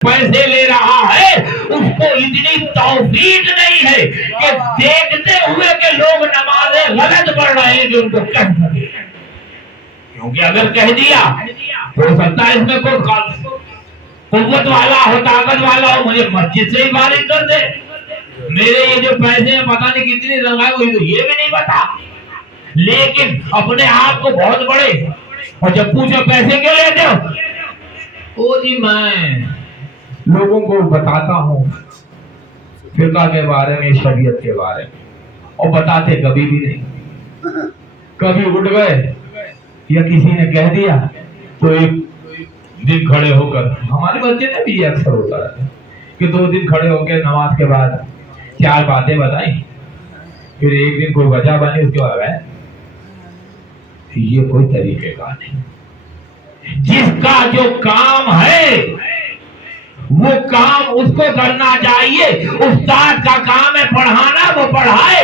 پیسے لے رہا ہے اس کو اتنی توفیق نہیں ہے کہ دیکھتے ہوئے کہ لوگ نمازیں غلط پڑھ رہے ہیں جو ان کو کہہ سکے، کیونکہ اگر کہہ دیا ہو سکتا ہے اس میں کوئی قوت والا ہو، طاقت والا ہو، مجھے مسجد سے ہی فارغ کر دے، میرے یہ جو پیسے ہیں پتہ نہیں کتنی لگائے ہوئی تو یہ بھی نہیں پتا، لیکن اپنے آپ کو بہت بڑے، اور جب پوچھو پیسے کیوں لیتے ہو، او جی میں لوگوں کو بتاتا ہوں فرقہ کے بارے میں، شریعت کے بارے میں، اور بتاتے کبھی بھی نہیں، کبھی اٹھ گئے یا کسی نے کہہ دیا تو ایک دن کھڑے ہو کر، ہمارے مسجد میں بھی یہ اکثر ہوتا ہے کہ 2 دن کھڑے ہو کے نماز کے بعد 4 باتیں بتائیں، پھر ایک دن کوئی وجہ بنی اس کے بعد ہے، یہ کوئی طریقے کا نہیں، جس کا جو کام ہے وہ کام اس کو کرنا چاہیے، استاد کا کام ہے پڑھانا وہ پڑھائے،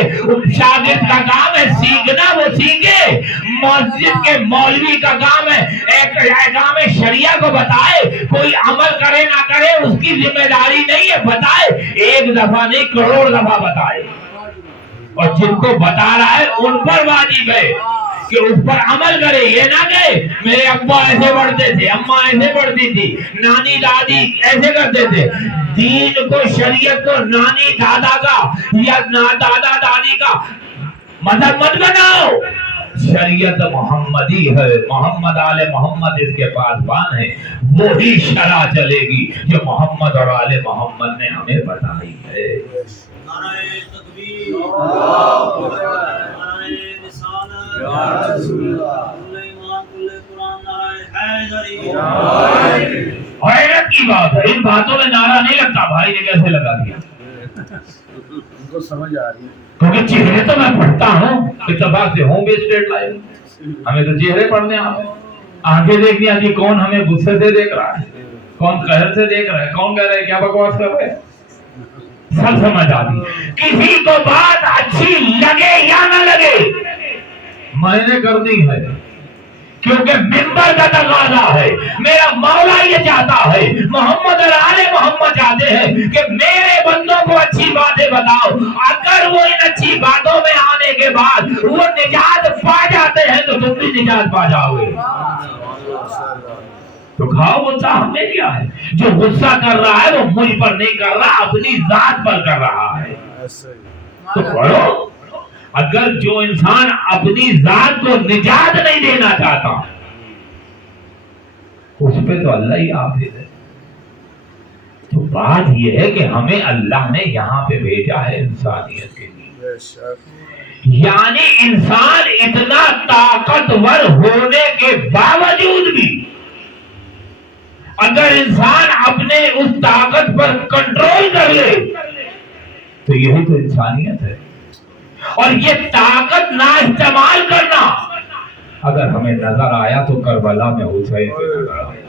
شاگرد کا کام ہے سیکھنا وہ سیکھے، مسجد کے مولوی کا کام ہے احکام شریعہ کو بتائے، کوئی عمل کرے نہ کرے اس کی ذمہ داری نہیں ہے، بتائے، 1 دفعہ نہیں کروڑ دفعہ بتائے، اور جن کو بتا رہا ہے ان پر واجب ہے کہ اس پر عمل کرے، یہ نہ کہے میرے ابا ایسے پڑھتے تھے، اماں ایسے پڑھتی تھی، نانی دادی ایسے کرتے تھے، دین کو شریعت کو نانی دادا کا یا دادا دادی کا مذہب مت بناؤ، شریعت محمدی ہے، محمد آل محمد اس کے پاسبان ہے، وہی شرع چلے گی جو محمد اور آل محمد نے ہمیں بتائی ہے۔ نعرہ تکبیر، اللہ اکبر، نعرہ رسالت، یا رسول اللہ، کل ایمان کل قرآن، نعرہ حیدری۔ حیرت کی بات ہے، ان باتوں میں نعرہ نہیں لگتا، بھائی نے کیسے لگا دیا، ان کو سمجھ آ رہی ہے، کیونکہ چہرے تو میں پڑھتا ہوں، اتفاق سے ہوں بھی اسٹیٹ لائن، ہمیں تو چہرے پڑھنے آتے ہیں، آنکھیں دیکھنی آتی، کون ہمیں غصے سے دیکھ رہا ہے، کون قہر سے دیکھ رہا ہے، کون کہہ رہا ہے کیا بکواس کر رہے ہیں، سب سمجھ آتی، کسی کو بات اچھی لگے یا نہ لگے میں نے کرنی ہے، کیونکہ منبر کا تقاضا ہے، میرا مولا یہ چاہتا ہے، محمد اور آل محمد چاہتے ہیں کہ میرے بندوں کو اچھی باتیں بتاؤ، اگر وہ ان اچھی باتوں میں آنے کے بعد وہ نجات پا جاتے ہیں تو تم بھی نجات پا جاؤ گے، تو کھاؤ غصہ، ہم نے کیا ہے، جو غصہ کر رہا ہے وہ مجھ پر نہیں کر رہا، اپنی ذات پر کر رہا ہے، تو پڑھو، اگر جو انسان اپنی ذات کو نجات نہیں دینا چاہتا اس پہ تو اللہ ہی حافظ ہے، تو بات یہ ہے کہ ہمیں اللہ نے یہاں پہ بھیجا ہے انسانیت کے لیے، یعنی انسان اتنا طاقتور ہونے کے باوجود بھی اگر انسان اپنے اس طاقت پر کنٹرول کر لے تو یہی تو انسانیت ہے، اور یہ طاقت نہ استعمال کرنا اگر ہمیں نظر آیا تو کربلا میں حسین کو نظر آیا،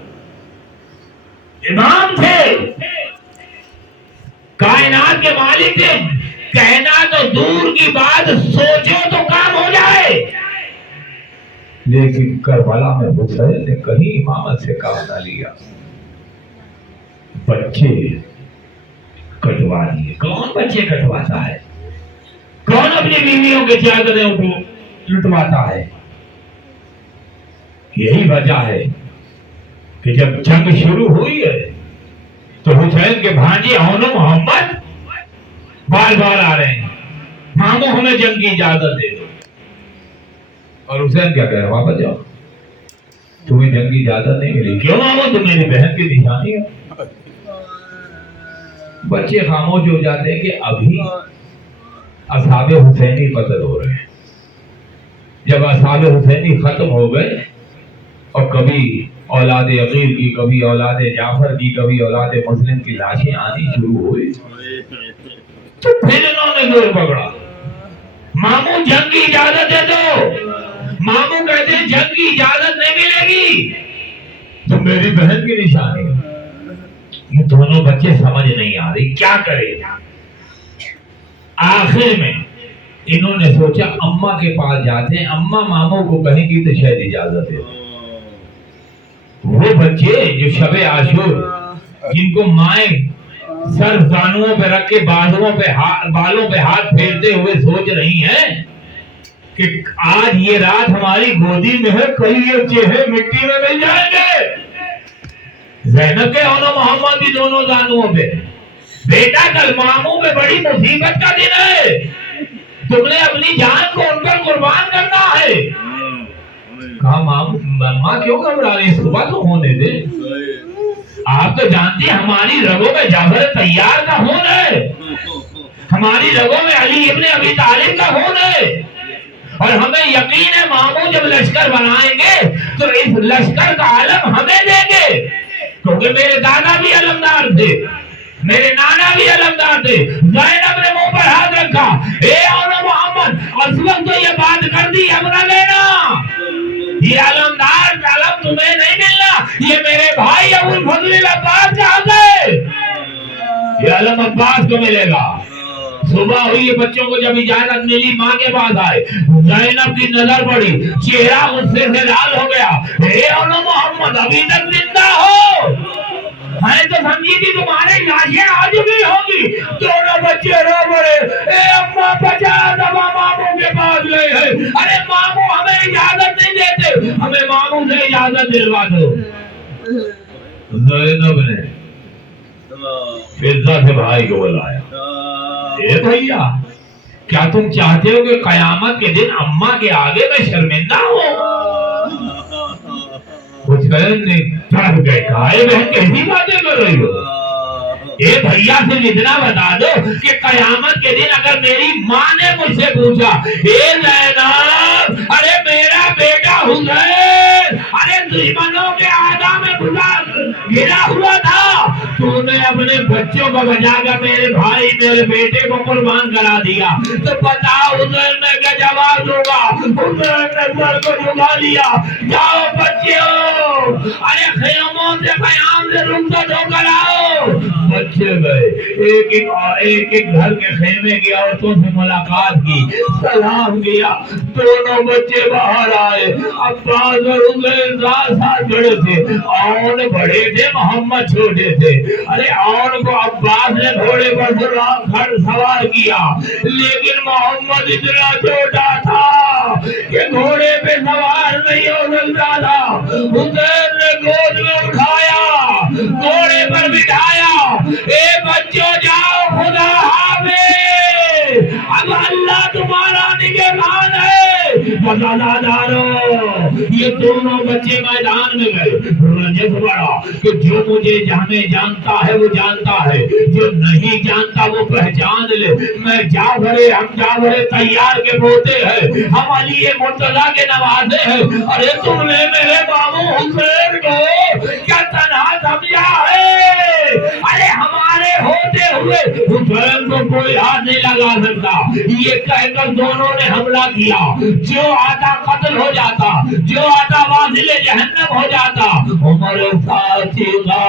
امام تھے، کائنات کے مالک تھے، کہنا تو دور کی بات، سوچو تو کام ہو جائے، لیکن کربلا میں حسین نے کہیں امامت سے کام نہ لیا، بچے کٹوا دیے، کون بچے کٹواتا ہے، کون اپنی بیویوں کے چادریں لٹواتا ہے، یہی وجہ ہے کہ جب جنگ شروع ہوئی ہے تو حسین کے بھانجے اون محمد بار بار آ رہے ہیں، مامو ہمیں جنگ کی اجازت دے دو، اور حسین کیا کہہ رہا ہے، واپس جاؤ، تمہیں جنگ کی اجازت نہیں ملی، کیوں مامو، تم میری بہن کی نشانی ہے، بچے خاموش ہو جاتے ہیں کہ ابھی اصحاب حسینی قتل ہو رہے ہیں، جب اصحاب حسینی ختم ہو گئے اور کبھی اولاد عقیل کی، کبھی اولاد جعفر کی، کبھی اولاد مسلم کی لاشیں آنی شروع ہوئی تو پھر انہوں نے زور پکڑا، مامو جنگ کی اجازت دے دو، مامو کہتے ہیں جنگ کی اجازت نہیں ملے گی تو میری بہن کی نشانی ہے، یہ دونوں بچے سمجھ نہیں آ رہی کیا کرے، آخر میں انہوں نے سوچا اماں کے پاس جاتے ہیں، اماں ماموں کو کہیں گی تو شاید اجازت ہے، وہ بچے جو شب عاشور جن کو مائیں سر زانوؤں پہ رکھ کے بالوں پہ ہاتھ پھیرتے ہوئے سوچ رہی ہیں کہ آج یہ رات ہماری گودی میں ہے، کل یہ چہرے مٹی میں مل جائیں گے۔ زینب کے اور محمد بھی دونوں زانوؤں پہ، بیٹا کل ماموں پہ بڑی مصیبت کا دن ہے، تم نے اپنی جان کو ان پر قربان کرنا ہے۔ کہا ماں کیوں گھبرا رہی، صبح تو ہونے دے، آپ تو جانتی ہیں ہماری رگوں میں جعفر طیار کا خون ہے، ہماری رگوں میں علی ابن ابی طالب کا خون ہے، اور ہمیں یقین ہے ماموں جب لشکر بنائیں گے تو اس لشکر کا علم ہمیں دیں گے، کیونکہ میرے دادا بھی علمدار تھے، میرے نانا بھی علمدار تھے۔ زینب نے منہ پر ہاتھ رکھا، اے اولو محمد اس وقت تو یہ بات کر دی، اب نہ لینا، یہ علمدار کا علم تمہیں نہیں ملنا، یہ میرے بھائی ابو الفضل عباس کا حق ہے، یہ علم عباس کو ملے گا۔ صبح ہوئی، بچوں کو جب اجازت ملی ماں کے پاس آئے، زینب کی نظر پڑی، چہرہ غصے سے لال ہو گیا، اے اولو محمد ابھی تک زندہ ہو، میں تو سمجھی تھی تمہارے لاشیں آ چکی ہوگی۔ دونوں بچے رو پڑے، اے اماں بچا، ابا ماموں کے پاس گئے ہیں، ارے ماموں ہمیں اجازت نہیں دیتے، ہمیں ماموں سے اجازت دلوا دو۔ زینب نے فضہ سے بھائی کو بلایا، اے بھیا کیا تم چاہتے ہو کہ قیامت کے دن اماں کے آگے میں شرمندہ ہوں؟ کچھ بہن نے چڑھ گئے، کہا اے بہن کیسی باتیں کر رہی ہو، اے بھیا سے اتنا بتا دو کہ قیامت کے دن اگر میری ماں نے مجھ سے پوچھا، اے زینب ارے میرا بیٹا حسین ارے دشمنوں کے آدھا میں گھرا ہوا تھا، تو نے اپنے بچوں کو بچا کر میرے بھائی میرے بیٹے کو قربان کرا دیا، تو بتاؤ حسین میں کیا جواب دوں گا؟ حسین نے سر کو جھکا لیا، جاؤ بچیوں ارے خیموں سے قیام سے رخصت ہو کر آؤ۔ بچے گئے، ایک گھر کے خیمے کی عورتوں سے ملاقات کی، سلام کیا، دونوں بچے باہر آئے، عباس اور حسین ساتھ کھڑے تھے، آن بڑے تھے محمد چھوٹے تھے، ارے آن کو عباس نے گھوڑے پر سوار کیا، لیکن محمد اتنا چھوٹا تھا کہ گھوڑے پہ سوار نہیں ہو سکتا تھا، حسین نے گود میں اٹھایا، گھوڑے پر بٹھایا، اے بچوں جاؤ خدا حافظ، اب اللہ تمہارا نگہبان ہے۔ یہ دونوں بچے میدان میں گئے، رنجس بڑا کہ جو مجھے جانتا ہے وہ جانتا ہے، جو نہیں جانتا وہ پہچان لے، میں ہم جعفر طیار کے پوتے ہیں، ہم علی مرتضیٰ کے نوازے ہیں، ارے تم نے میرے ماموں حسین کو کیا تنہا سمجھا ہے؟ ارے ہمارے ہوتے ہوئے حسین کو کوئی ہاتھ نہیں لگا سکتا، یہ کہہ کر دونوں نے حملہ کیا، جو آتا قتل ہو جاتا، جو آتا واصل جہنم ہو جاتا۔ عمر ساتھی کا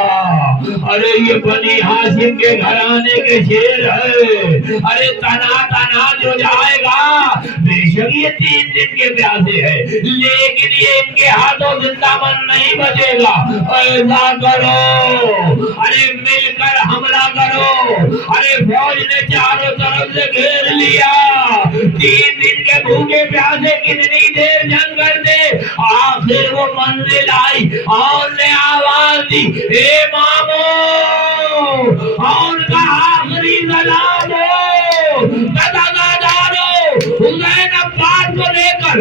ارے یہ بنی ہاشم کے گھرانے کے شیر ہے، ارے تنا جو جائے گا بے شک یہ 3 دن کے پیاسے ہے، لیکن یہ ان کے ہاتھوں زندہ من نہیں بچے گا، ایسا کرو ارے مل کر حملہ کرو، ارے فوج نے چاروں طرف سے گھیر لیا، 3 دن کے بھوکے پیاسے کتنی دیر جنگ کرتے، آخر وہ منزل آئی، اور نے آواز دی، اے مامو اور کا آخری سلام ہو، حسین عباس کو لے کر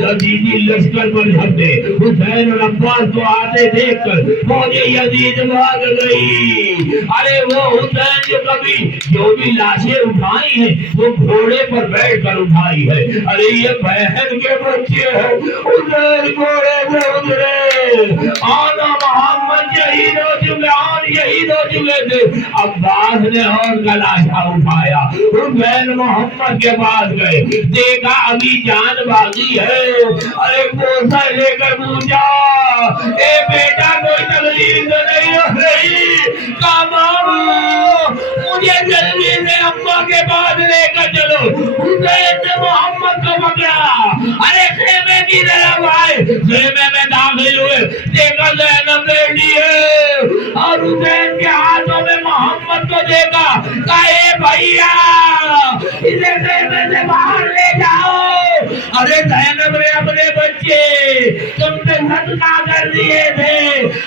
یزیدی لشکر پر جھپٹے، حسین اور عباس کو آتے دیکھ کر فوج یزید بھاگ گئی، ارے وہ حسین جو بھی لاشیں اٹھائی ہیں وہ گھوڑے پر بیٹھ کر اٹھائی ہے، ارے یہ بہن کے بچے ہیں، حسین گھوڑے سے اترے، آنا محمد شہید ہو چکے، آن شہید ہو چکے تھے، عباس نے اور کا لاشا اٹھایا، حسین محمد کے پاس گئے، دیکھا ابھی جان باقی ہے، ارے بوسہ لے کر پوچھا، اے بیٹا کوئی تکلیف تو نہیں ہو رہی؟ کہا مامو مجھے جلدی سے اماں کے پاس لے کر چلو۔ حسین نے محمد کو پکڑا، ارے خیمے کی طرف آئے، خیمے میں داخل ہوئے، دیکھا زینب بیٹی ہے اور حسین کے کو دیکھا کہا اے بھائیا اسے خیمے سے باہر لے جاؤ. ارے زینب نے اپنے بچے تم نے صدقہ کر دیے تھے.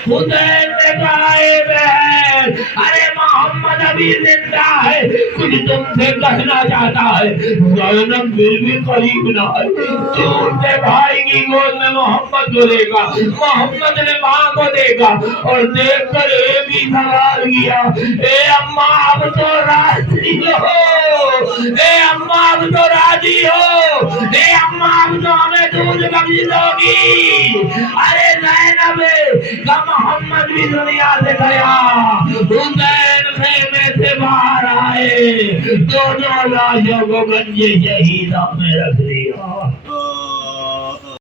حسین نے کہا اے بہن ارے محمد ابھی زندہ ہے کچھ تم سے کہنا چاہتا ہے. زینب پھر بھی قریب نہ آئی. دور سے بھائی کی گود میں محمد کو دیکھا. محمد نے ماں کو دیکھا اور دیکھ کر ایک ہی سوال کیا اے اماں اب تو راضی ہو. اے اماں اب تو راضی ہو. اے اماں اب تو ہمیں دودھ بخش دو گی. ارے زینب کا محمد بھی دنیا سے گیا. حسین خیمے سے باہر آئے. دونوں لاشوں کو گنج شہیدہ میں رکھ دیا.